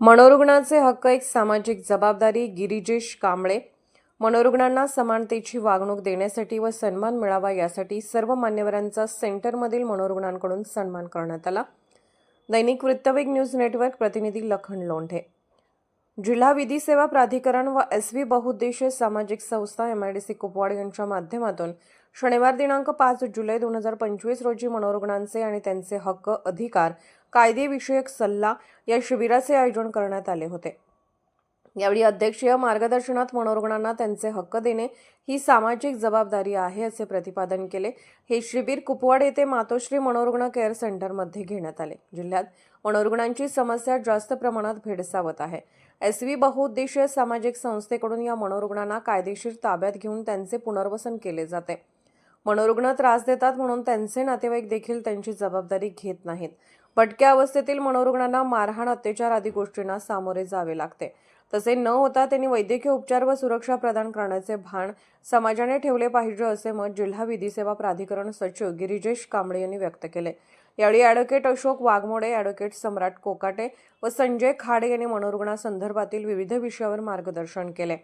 मनोरुग्णांचे हक्क एक सामाजिक जबाबदारी गिरिजेश कांबळे. मनोरुग्णांना समानतेची वागणूक देण्यासाठी व सन्मान मिळावा यासाठी सर्व मान्यवरांचा सेंटरमधील मनोरुग्णांकडून सन्मान करण्यात आला. दैनिक वृत्तवेग न्यूज नेटवर्क प्रतिनिधी लखन लोंढे. जिल्हा विधी सेवा प्राधिकरण व एस व्ही बहुउद्देशीय सामाजिक संस्था एम आय डी कुपवाड यांच्या माध्यमातून शनिवार दिनांक पाच जुलै दोन हजार पंचवीस रोजी मनोरुग्णांचे आणि त्यांचे हक्क अधिकार कायदेविषयक सल्ला या शिबिराचे आयोजन करण्यात आले होते. यावेळी अध्यक्षीय मार्गदर्शनात मनोरुग्णांना त्यांचे हक्क देणे ही सामाजिक जबाबदारी आहे असे प्रतिपादन केले. हे शिबिर कुपवाड येथे मातोश्री मनोरुग्ण केअर सेंटरमध्ये घेण्यात आले. जिल्ह्यात मनोरुग्णांची समस्या जास्त प्रमाणात भेडसावत आहे. एस व्ही बहुउद्देशीय सामाजिक संस्थेकडून या मनोरुग्णांना कायदेशीर ताब्यात घेऊन त्यांचे पुनर्वसन केले जाते. मनोरुग्ण त्रास देतात म्हणून त्यांचे नातेवाईक देखील त्यांची जबाबदारी घेत नाहीत. भटक्या अवस्थेतील मनोरुग्णांना मारहाण अत्याचार आदी गोष्टींना सामोरे जावे लागते. तसे न होता त्यांनी वैद्यकीय उपचार व सुरक्षा प्रदान करण्याचे भान समाजाने ठेवले पाहिजे असे मत जिल्हा विधी सेवा प्राधिकरण सचिव गिरिजेश कांबळे यांनी व्यक्त केले. यावेळी ॲडव्होकेट अशोक वाघमोडे ॲडव्होकेट सम्राट कोकाटे व संजय खाडे यांनी मनोरुग्णासंदर्भातील विविध विषयावर मार्गदर्शन केले.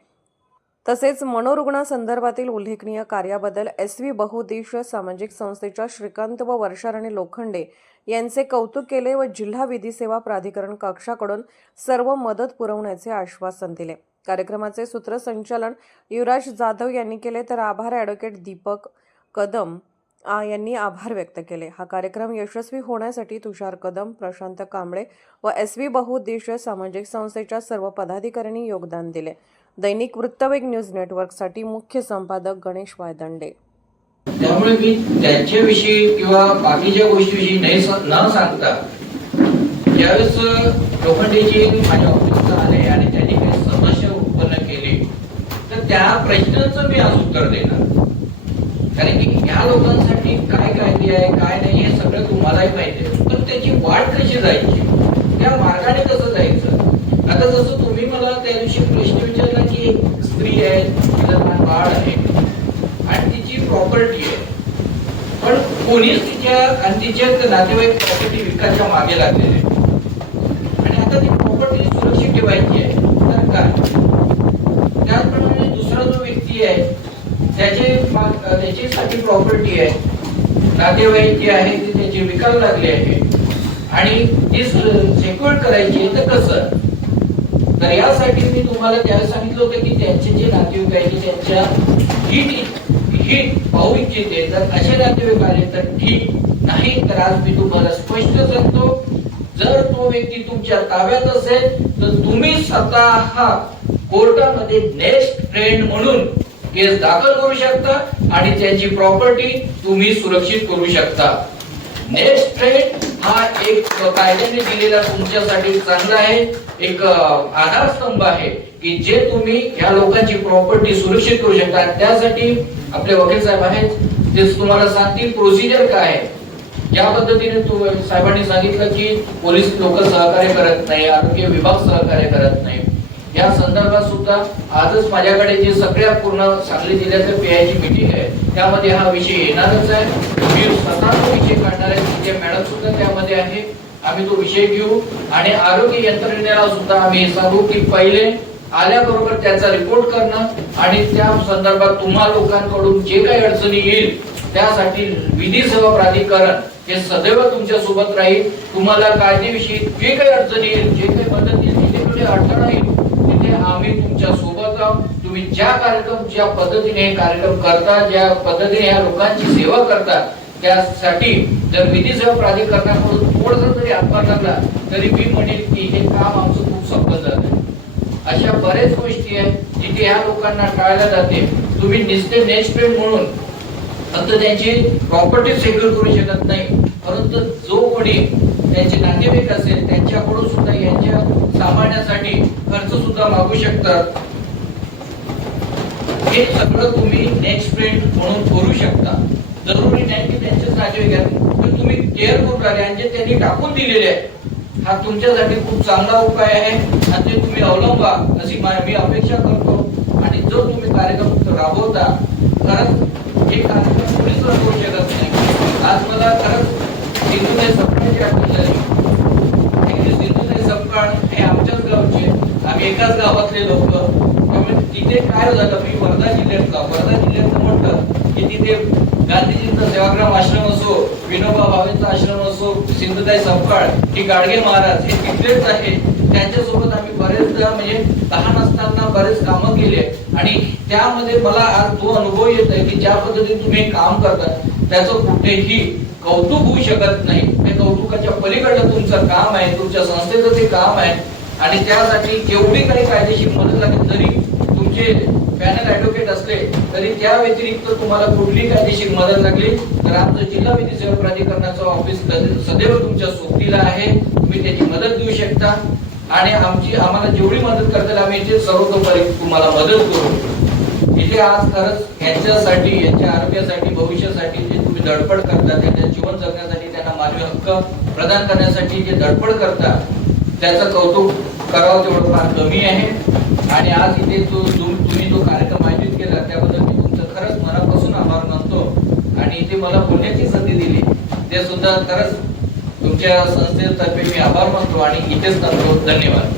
तसेच मनोरुग्णासंदर्भातील उल्लेखनीय कार्याबद्दल एस व्ही बहुउद्देशीय सामाजिक संस्थेच्या श्रीकांत व वर्षाराणी लोखंडे यांचे कौतुक केले व जिल्हा विधी सेवा प्राधिकरण कक्षाकडून सर्व मदत पुरवण्याचे आश्वासन दिले. कार्यक्रमाचे सूत्रसंचालन युवराज जाधव यांनी केले तर आभार ॲडव्होकेट दीपक कदम आ यांनी आभार व्यक्त केले. हा कार्यक्रम यशस्वी होण्यासाठी तुषार कदम प्रशांत कांबळे व एस व्ही बहुउद्देशीय सामाजिक संस्थेच्या सर्व पदाधिकाऱ्यांनी योगदान दिले. दैनिक वृत्तवेग न्यूज नेटवर्कसाठी मुख्य संपादक गणेश वायदंडे. त्यामुळे मी त्यांच्याविषयी किंवा बाकीच्या गोष्टीविषयी नाही न सांगता ज्यावेळेस लोखंडेजी माझ्या ऑफिसला आले आणि त्यांनी काही समस्या उत्पन्न केली तर त्या प्रश्नाचं मी आज उत्तर देणार. कारण की ह्या लोकांसाठी काय कायदे आहे काय नाही हे सगळं तुम्हालाही माहिती आहे. पण त्याची वाट कशी जायची? त्या मार्गाने कसं जायचं? आता जसं तुम्ही मला त्या दिवशी प्रश्न विचारला की स्त्री आहे तिला लहान बाळ आहे आणि तिची प्रॉपर्टी आहे. पण कोणीच तिच्या आणि तिच्या नातेवाईक प्रॉपर्टी विकायच्या मागे लागलेले आणि आता ती प्रॉपर्टी सुरक्षित ठेवायची आहे तर काय त्याचप्रमाणे दुसरा जो व्यक्ती आहे त्याचे त्याच्यासाठी प्रॉपर्टी आहे. नातेवाईक जे आहे ते त्याचे विकायला लागले आहे. आणि ती सेक्युअर करायची आहे तर कसं? तर यासाठी मी तुम्हाला त्यावेळेस सांगितलं होतं की त्यांचे जे नातेवाईक आहे की त्यांच्या हिट हिट पाहू इच्छिते जर असे नातेवाईक आले तर ठीक. नाही तर आज मी तुम्हाला स्पष्ट सांगतो जर तो व्यक्ती तुमच्या ताब्यात असेल तर तुम्ही स्वतः कोर्टामध्ये नेक्स्ट फ्रेंड म्हणून केस दाखल करू शकता आणि त्याची प्रॉपर्टी तुम्ही सुरक्षित करू शकता. नेक्स्ट फ्रेंड हा एक कायद्याने दिलेला तुमच्यासाठी चांगला आहे. एक आधारस्तंभ आहे की जे तुम्ही या लोकांची प्रॉपर्टी सुरक्षित करू शकता. त्यासाठी आपले वकील साहेब आहेत. ते तुम्हाला सांगतील प्रोसिजर काय आहे. ज्या पद्धतीने तू साहेबांनी सांगितलं की पोलीस लोक सहकार्य करत नाही आरोग्य विभाग सहकार्य करत नाही. या संदर्भात सुद्धा आजच माझ्याकडे जे सगळ्या पूर्ण सांगली जिल्ह्यातल्या पीआयची मीटिंग आहे त्यामध्ये हा विषय येणारच आहे. मी स्वतः मांडणार आहे मॅडम सुद्धा त्यामध्ये आहे आम्ही तो विषय घेऊ. आणि आरोग्य यंत्रणेला सुद्धा आम्ही सांगू की पहिले आल्याबरोबर त्याचा रिपोर्ट करणं आणि त्या संदर्भात तुम्हा लोकांकडून जे काही अडचणी येईल त्यासाठी विधी सेवा प्राधिकरण हे सदैव तुमच्यासोबत राहील. तुम्हाला कायदेविषयी जे काही अडचणी येईल जे काही मदत येईल जिथे कुठे येईल तिथे आम्ही तुमच्यासोबत आहोत. तुम्ही ज्या कार्यक्रम ज्या पद्धतीने हे कार्यक्रम करता ज्या पद्धतीने या लोकांची सेवा करता त्यासाठी जर विधी सेवा प्राधिकरणाकडून थोडस जरी हातभार लागला तरी मी म्हणेल की हे काम आमचं खूप सफल झालं. अशा बऱ्याच गोष्टी आहेत जिथे ह्या लोकांना टाळल्या जाते. तुम्ही निस्ते नेक्स्ट फ्रेंड म्हणून फक्त त्यांची प्रॉपर्टी सेक्युअर करू शकत नाही. परंतु जो कोणी त्यांचे नातेवाईक असेल त्यांच्याकडून सुद्धा यांच्या सांभाळण्यासाठी खर्च सुद्धा मागू शकतात. हे सगळं तुम्ही नेक्स्ट फ्रेंड म्हणून करू शकता. जरुरी नाही की त्यांचे नातेवाईक केअर करून राहिले त्यांनी टाकून दिलेले आहे हा तुमच्यासाठी खूप चांगला उपाय आहे आणि ते तुम्ही अवलंबा अशी मा- मी अपेक्षा करतो. आणि जो तुम्ही कार्यक्रम राबवता खरंच हे कार्यक्रम कोणीच राबवू शकत नाही. आज मला खरंच सिंधुताई सपकाळची आठवण झाली. Actually सिंधुताई सपकाळ हे आमच्याच गावचे आम्ही एकाच गावातले लोक. तिथे काय झालं? मी वर्धा जिल्ह्यातला. वर्धा जिल्ह्यात म्हटलं की तिथे गांधीजींचा सेवाग्राम आश्रम असो विनोबा भावेचा आश्रम असो सिंधुताई सपकाळ की गाडगे महाराज हे तिथलेच आहे. त्यांच्यासोबत आम्ही बरेचदा म्हणजे लहान असताना बरेच कामं केले. आणि त्यामध्ये मला आज तो अनुभव येत आहे की ज्या पद्धतीने तुम्ही काम करता त्याचं कुठेही कौतुक होऊ शकत नाही. ते कौतुकाच्या पलीकडलं तुमचं काम आहे तुमच्या संस्थेचं ते काम आहे. आणि त्यासाठी जेवढी काही कायदेशीर मदत लागेल जरी तुमचे पॅनल ऍडव्होकेट असले तरी त्या व्यतिरिक्त तुम्हाला कुठली कायदेशीर मदत लागली? तर आमचं जिल्हा विधी सेवा प्राधिकरणाचं ऑफिस सदैव तुमच्या सोबतीला आहे. तुम्ही त्याची मदत देऊ शकता. आणि आमची आम्हाला जेवढी मदत करता आम्ही इथे सर्वतोपरी तुम्हाला मदत करू. इथे आज खरंच यांच्यासाठी यांच्या आरोग्यासाठी भविष्यासाठी जे तुम्ही धडपड करता त्यांच्या जीवन जगण्यासाठी त्यांना मानवी हक्क प्रदान करण्यासाठी जे धडपड करता त्याचं कौतुक करावं तेवढं फार कमी आहे. आणि आज इथे जो तुम्ही जो कार्यक्रम आयोजित केला त्याबद्दल मी तुमचं खरंच मनापासून आभार मानतो. आणि इथे मला बोलण्याची संधी दिली. ते सुद्धा खरंच तुमच्या संस्थेतर्फे मी आभार मानतो आणि इथेच करतो धन्यवाद.